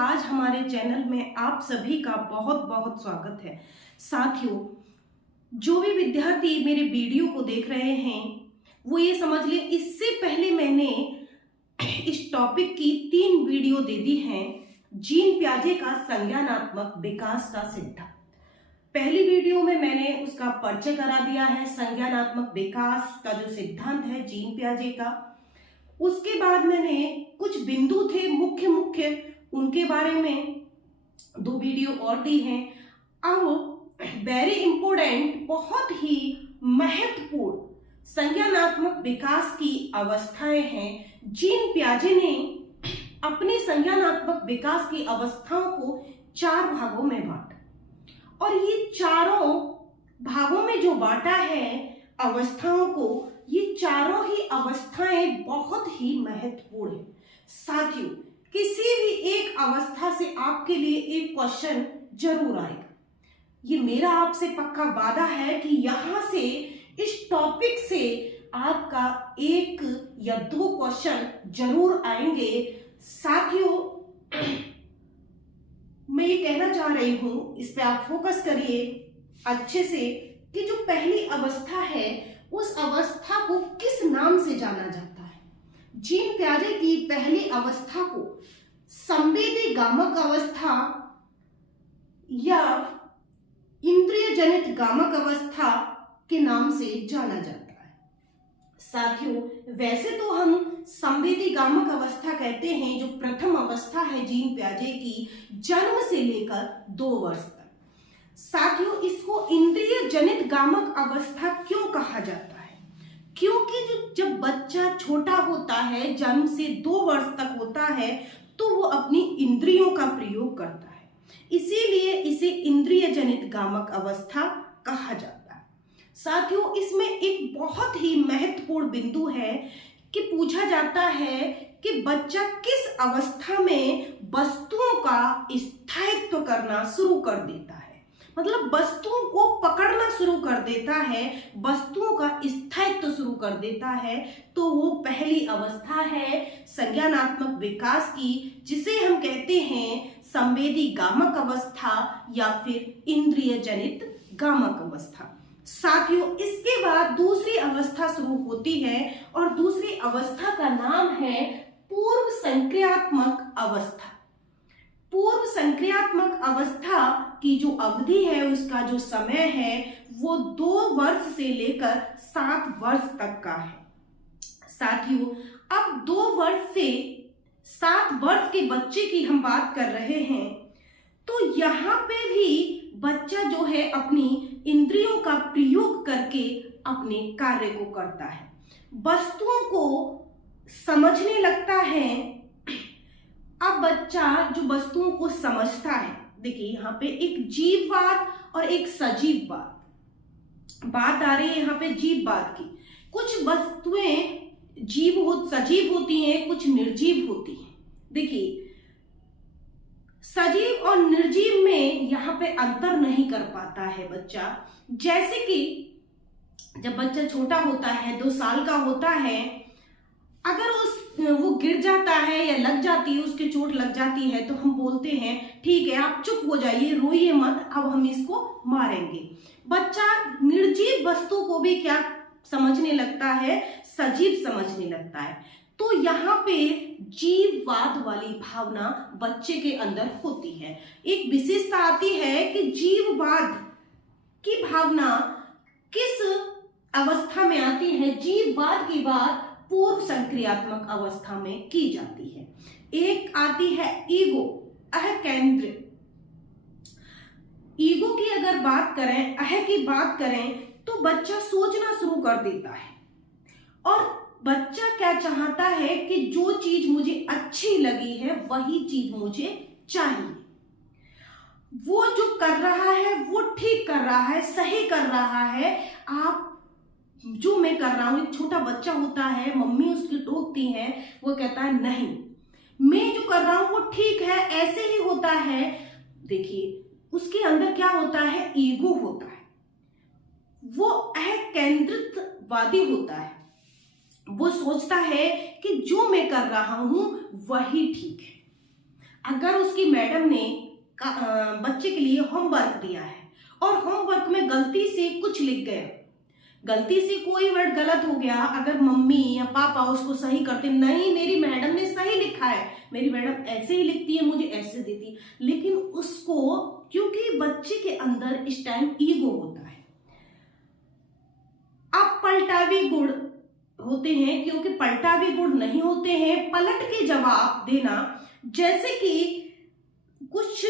आज हमारे चैनल में आप सभी का बहुत बहुत स्वागत है। साथियों, जो भी विद्यार्थी मेरे वीडियो को देख रहे हैं वो ये समझ लें, इससे पहले मैंने इस टॉपिक की 3 वीडियो दे दी हैं। जीन पियाजे का संज्ञानात्मक विकास का सिद्धांत। पहली वीडियो में मैंने उसका परिचय करा दिया है, संज्ञानात्मक विकास का जो सिद्धांत है जीन पियाजे का। उसके बाद मैंने कुछ बिंदु थे मुख्य उनके बारे में 2 वीडियो और दी हैं। अब वेरी इंपॉर्टेंट, बहुत ही महत्वपूर्ण संज्ञानात्मक विकास की अवस्थाएं हैं। जीन पियाजे ने अपने संज्ञानात्मक विकास की अवस्थाओं को 4 भागों में बांटा और ये चारों भागों में जो बांटा है अवस्थाओं को, ये चारों ही अवस्थाएं बहुत ही महत्वपूर्ण है। साथियों, किसी भी एक अवस्था से आपके लिए एक क्वेश्चन जरूर आएगा। ये मेरा आपसे पक्का वादा है कि यहां से, इस टॉपिक से आपका 1 या 2 क्वेश्चन जरूर आएंगे। साथियों, मैं ये कहना चाह रही हूं, इस पे आप फोकस करिए अच्छे से कि जो पहली अवस्था है उस अवस्था को किस नाम से जाना जाता है। जीन पियाजे की पहली अवस्था को संवेदी गामक अवस्था या इंद्रिय जनित गामक अवस्था के नाम से जाना जाता है। साथियों, वैसे तो हम संवेदी गामक अवस्था कहते हैं, जो प्रथम अवस्था है जीन पियाजे की, जन्म से लेकर 2 वर्ष तक। साथियों, इसको इंद्रिय जनित गामक अवस्था क्यों कहा जाता है? क्योंकि जब बच्चा छोटा होता है, जन्म से 2 वर्ष तक होता है, तो वो अपनी इंद्रियों का प्रयोग करता है, इसीलिए इसे इंद्रिय जनित गामक अवस्था कहा जाता है। साथियों, इसमें एक बहुत ही महत्वपूर्ण बिंदु है कि पूछा जाता है कि बच्चा किस अवस्था में वस्तुओं का स्थायित्व करना शुरू कर देता है, मतलब वस्तुओं को पकड़ना शुरू कर देता है, वस्तुओं का स्थायित्व शुरू कर देता है। तो वो पहली अवस्था है संज्ञानात्मक विकास की, जिसे हम कहते हैं संवेदी गामक अवस्था या फिर इंद्रिय जनित गामक अवस्था। साथियों, इसके बाद दूसरी अवस्था शुरू होती है और दूसरी अवस्था का नाम है पूर्व संक्रियात्मक अवस्था। पूर्व संक्रियात्मक अवस्था की जो अवधि है, उसका जो समय है, वो 2 वर्ष से लेकर 7 वर्ष तक का है। साथियों, अब 2 वर्ष से 7 वर्ष के बच्चे की हम बात कर रहे हैं, तो यहाँ पे भी बच्चा जो है अपनी इंद्रियों का प्रयोग करके अपने कार्य को करता है, वस्तुओं को समझने लगता है। अब बच्चा जो वस्तुओं को समझता है, देखिए यहाँ पे एक जीववाद और एक सजीववाद बात आ रही है। यहाँ पे जीववाद की कुछ वस्तुएं सजीव होती हैं, कुछ निर्जीव होती हैं। देखिए, सजीव और निर्जीव में यहाँ पे अंतर नहीं कर पाता है बच्चा। जैसे कि जब बच्चा छोटा होता है, 2 साल का होता है, अगर वो गिर जाता है या लग जाती है, उसके चोट लग जाती है, तो हम बोलते हैं ठीक है, आप चुप हो जाइए, रोइए मत, अब हम इसको मारेंगे। बच्चा निर्जीव वस्तु को भी क्या समझने लगता है? सजीव समझने लगता है। तो यहाँ पे जीववाद वाली भावना बच्चे के अंदर होती है। एक विशेषता आती है कि जीववाद की भावना किस अवस्था में आती है? जीववाद की बात पूर्व संक्रियात्मक अवस्था में की जाती है। एक आती है ईगो, अहकेंद्र। ईगो की अगर बात करें, अह की बात करें, तो बच्चा सोचना शुरू कर देता है और बच्चा क्या चाहता है कि जो चीज मुझे अच्छी लगी है वही चीज मुझे चाहिए। वो जो कर रहा है वो ठीक कर रहा है, सही कर रहा है। आप जो मैं कर रहा हूं, एक छोटा बच्चा होता है, मम्मी उसकी टोकती है, वो कहता है नहीं, मैं जो कर रहा हूं वो ठीक है, ऐसे ही होता है। देखिए, उसके अंदर क्या होता है? ईगो होता है, वो अहकेंद्रितवादी होता है। वो सोचता है कि जो मैं कर रहा हूं वही ठीक है। अगर उसकी मैडम ने बच्चे के लिए होमवर्क दिया है और होमवर्क में गलती से कुछ लिख गए, गलती से कोई वर्ड गलत हो गया, अगर मम्मी या पापा उसको सही करते, नहीं मेरी मैडम ने सही लिखा है, मेरी मैडम ऐसे ही लिखती है, मुझे ऐसे देती, लेकिन उसको, क्योंकि बच्चे के अंदर इस टाइम ईगो होता है, अब पलटावी गुण होते हैं, क्योंकि पलटावी गुण नहीं होते हैं, पलट के जवाब देना, जैसे कि कुछ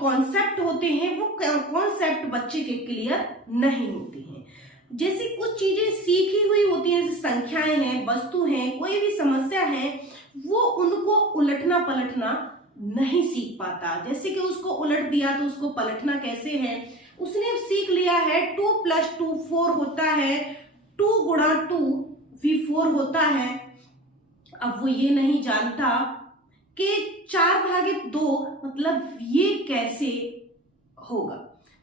कॉन्सेप्ट होते हैं वो कॉन्सेप्ट बच्चे के क्लियर नहीं होते हैं, जैसे कुछ चीजें सीखी हुई होती हैं, जैसे संख्याएं हैं, वस्तु हैं, कोई भी समस्या है, वो उनको उलटना पलटना नहीं सीख पाता। जैसे कि उसको उलट दिया तो उसको पलटना कैसे है, उसने सीख लिया है 2 + 2 4 होता है, 2 × 2 भी 4 होता है, अब वो ये नहीं जानता कि 4/2 मतलब ये कैसे होगा।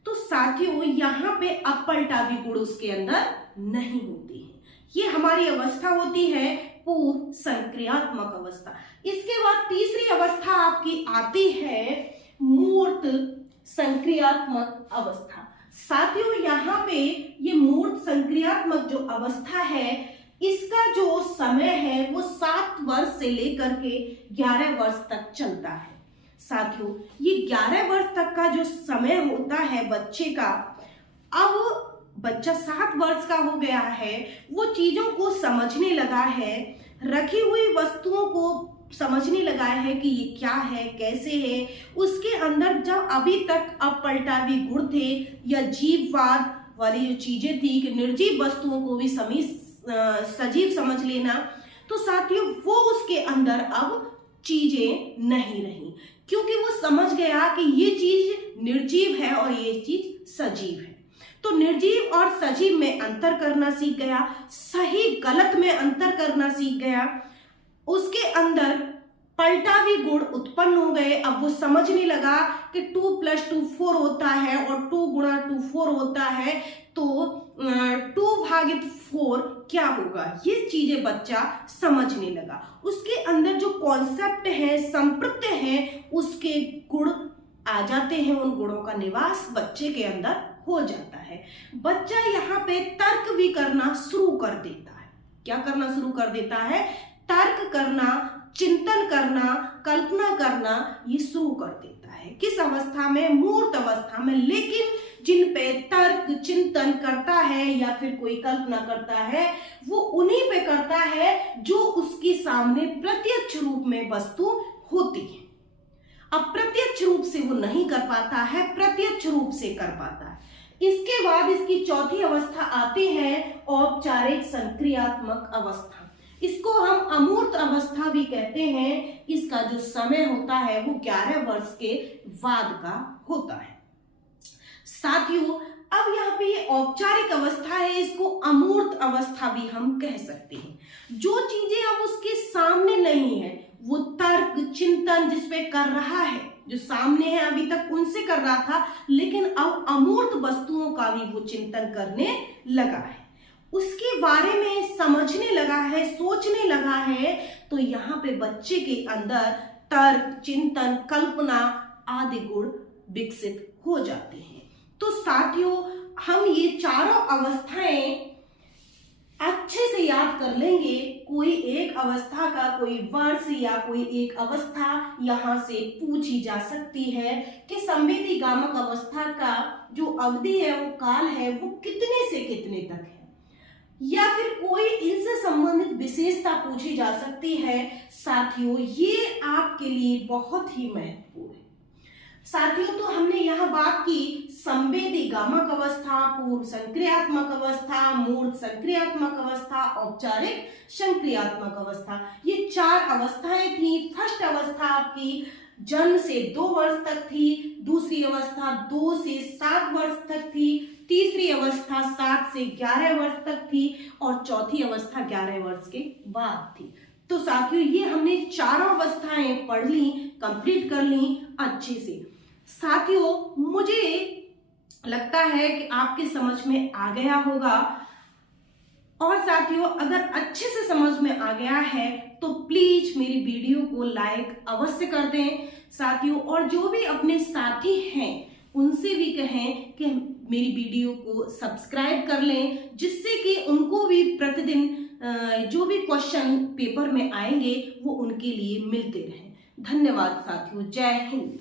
तो साथियों यहाँ पे अपलटावी गुण उसके अंदर नहीं होती है। ये हमारी अवस्था होती है पूर्व संक्रियात्मक अवस्था। इसके बाद तीसरी अवस्था आपकी आती है मूर्त संक्रियात्मक अवस्था। साथियों यहाँ पे ये मूर्त संक्रियात्मक जो अवस्था है, इसका जो समय है वो 7 वर्ष से लेकर के 11 वर्ष तक चलता है। साथियों ये 11 वर्ष तक का जो समय होता है बच्चे का, अब बच्चा 7 वर्ष का हो गया है, वो चीजों को समझने लगा है, रखी हुई वस्तुओं को समझने लगा है कि ये क्या है, कैसे है। उसके अंदर जब अभी तक अपलटावी गुण थे या जीववाद वाली जो चीजें थी कि निर्जीव वस्तुओं को भी सजीव समझ लेना, तो साथियों वो उसके अंदर अब चीजें नहीं रही, क्योंकि वो समझ गया कि ये चीज निर्जीव है और ये चीज सजीव है। तो निर्जीव और सजीव में अंतर करना सीख गया, सही गलत में अंतर करना सीख गया, उसके अंदर पलटावी गुण उत्पन्न हो गए। अब वो समझने लगा कि 2 + 2 4 होता है और 2 × 2 4 होता है, तो 2/4 क्या होगा, ये चीजें बच्चा समझने लगा। उसके अंदर जो कॉन्सेप्ट है, संप्रत्य है, उसके गुण आ जाते हैं, उन गुणों का निवास बच्चे के अंदर हो जाता है। बच्चा यहाँ पे तर्क भी करना शुरू कर देता है। क्या करना शुरू कर देता है? तर्क करना, चिंतन करना, कल्पना करना, ये शुरू कर देता है। किस अवस्था में? मूर्त अवस्था में। लेकिन जिन पे तर्क चिंतन करता है या फिर कोई कल्पना करता है, वो उन्हीं पे करता है जो उसके सामने प्रत्यक्ष रूप में वस्तु होती है। अप्रत्यक्ष रूप से वो नहीं कर पाता है, प्रत्यक्ष रूप से कर पाता है। इसके बाद इसकी चौथी अवस्था आती है औपचारिक संक्रियात्मक अवस्था। इसको हम अमूर्त अवस्था भी कहते हैं। इसका जो समय होता है वो 11 वर्ष के बाद का होता है। साथियों अब यहाँ पे ये औपचारिक अवस्था है, इसको अमूर्त अवस्था भी हम कह सकते हैं। जो चीजें अब उसके सामने नहीं है, वो तर्क चिंतन जिसपे कर रहा है, जो सामने है अभी तक उनसे कर रहा था, लेकिन अब अमूर्त वस्तुओं का भी वो चिंतन करने लगा है, उसके बारे में समझने लगा है, सोचने लगा है। तो यहाँ पे बच्चे के अंदर तर्क चिंतन कल्पना आदि गुण विकसित हो जाते हैं। तो साथियों हम ये चारों अवस्थाएं अच्छे से याद कर लेंगे। कोई एक अवस्था का कोई वर्ष या कोई एक अवस्था यहाँ से पूछी जा सकती है कि संवेदी गामक अवस्था का जो अवधि है, वो काल है, वो कितने से कितने तक है, या फिर कोई इनसे संबंधित विशेषता पूछी जा सकती है। साथियों ये आपके लिए बहुत ही महत्वपूर्ण है। साथियों तो हमने यहाँ बात की संवेदी गामक अवस्था, पूर्व संक्रियात्मक अवस्था, मूर्त संक्रियात्मक अवस्था, औपचारिक संक्रियात्मक अवस्था। ये 4 अवस्थाएं थी। फर्स्ट अवस्था आपकी जन्म से 2 वर्ष तक थी, दूसरी अवस्था 2 से 7 वर्ष तक थी, तीसरी अवस्था 7 से 11 वर्ष तक थी और चौथी अवस्था 11 वर्ष के बाद थी। तो साथियों ये हमने चारों अवस्थाएं पढ़ ली, कंप्लीट कर ली अच्छे से। साथियों मुझे लगता है कि आपके समझ में आ गया होगा, और साथियों अगर अच्छे से समझ में आ गया है तो प्लीज मेरी वीडियो को लाइक अवश्य कर दें। साथियों, और जो भी अपने साथी हैं उनसे भी कहें कि मेरी वीडियो को सब्सक्राइब कर लें, जिससे कि उनको भी प्रतिदिन जो भी क्वेश्चन पेपर में आएंगे वो उनके लिए मिलते रहें। धन्यवाद साथियों, जय हिंद।